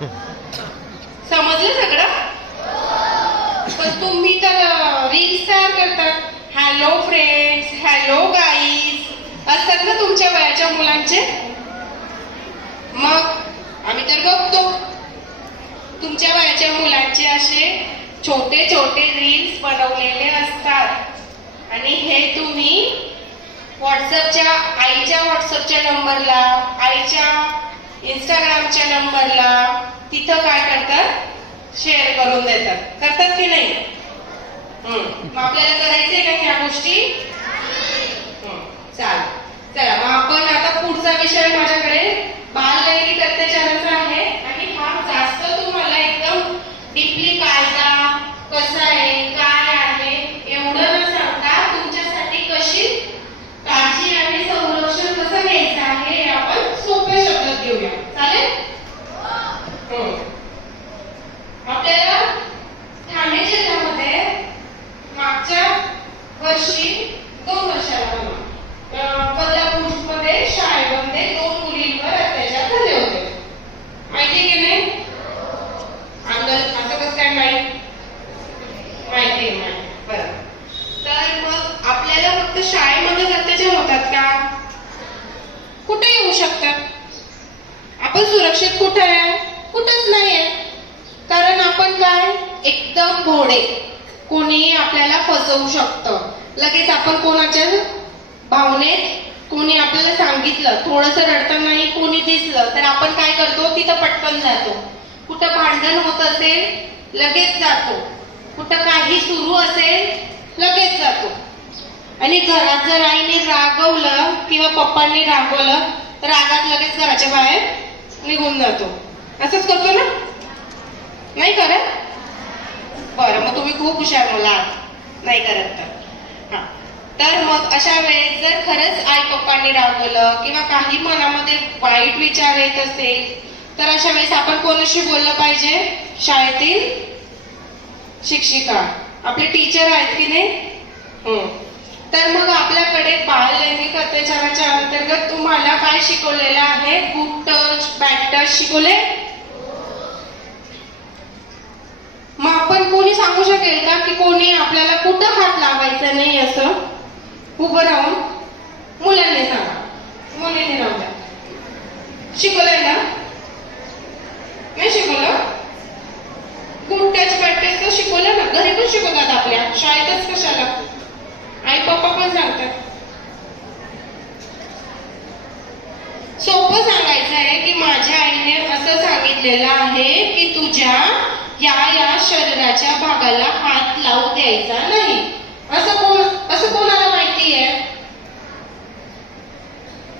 समजलं सगळं? पण तुम्ही तर रील्स तयार करतात. हॅलो फ्रेंड्स, हॅलो गाईज असतात ना तुमच्या वयाच्या मुलांचे. मग आम्ही तर बघतो तुमच्या वयाच्या मुलांचे असे छोटे छोटे रील्स बनवलेले असतात आणि हे तुम्ही व्हॉट्सअपच्या आईच्या व्हॉट्सअपच्या नंबरला, आईच्या इंस्टाग्रामच्या नंबरला तिथं काय करतात, शेअर करून देतात. करतात की नाही? मग आपल्याला करायचंय का ह्या गोष्टी? चालेल. चला मग आपण आता पुढचा विषय माझ्याकडे बाललैंगिक अत्याचाराचा आहे आणि हा जास्त तुम्हाला एकदम डीपली कायदा कसा आहे, काय आहे एवढं न सांगता तुमच्यासाठी कशी काळजी आणि संरक्षण कसं घ्यायचं आहे हे आपण सोप्या शब्दात घेऊया. चालेल? आपल्याला ठाणे जिल्ह्यामध्ये मागच्या वर्षी 2 वर्षाला बदलापूरमध्ये शाळेमध्ये 2 मुलींवर अत्याचार झाले होते. माहिती की नाही? असं कसं काय माहिती आहे? बरं. तर मग आपल्याला फक्त शाळेमध्ये अत्याचार होतात का? कुठे येऊ शकतात? आपण सुरक्षित कुठे आहे? कुठंच नाहीये. कारण आपण काय एकदम भोळे, कोणीही आपल्याला फसवू शकतं. लगेच आपण कोणाच्या भावनेत कोणी आपल्याला सांगितलं, थोडंसं रडतानाही कोणी दिसलं तर आपण काय करतो, तिथं पटकन जातो. कुठं भांडण होत असेल लगेच जातो, कुठं काही सुरू असेल लगेच जातो. आणि घरात जर आईने रागवलं किंवा पप्पांनी रागवलं तर रागात लगेच घराच्या बाहेर निघून जातो. असंच करतो ना? नाही करत? बरं, मग तुम्ही खूप हुशार मुलं आहात, नाही करत तर. हा, तर मग अशा वेळेस जर खरंच आई पप्पांनी रागवलं किंवा काही मनामध्ये वाईट विचार येत असेल तर अशा वेळेस आपण कोणाशी बोललं पाहिजे? शाळेतील शिक्षिका, आपले टीचर आहेत की नाही? तर मग आपल्याकडे बाललैंगिक अत्याचाराच्या अंतर्गत तुम्हाला काय शिकवलेलं आहे? गुड टच, बॅड टच शिकवले. मग आपण कोणी सांगू शकेल का की कोणी आपल्याला कुठं हात लावायचा नाही असं? उभं राहून मुलांनी सांगा, मुलींनी राहू द्या. शिकवलंय ना? नाही शिकवलं? गुड टच बॅड टच तर शिकवलं ना, घरी पण शिकवतात आपल्या, शाळेतच कशाला? आई पप्पा पण सांगतात. सोपं सांगायचं आहे की माझ्या आईने असं सांगितलेलं आहे की तुझ्या या शरीराच्या भागाला हात लावू द्यायचा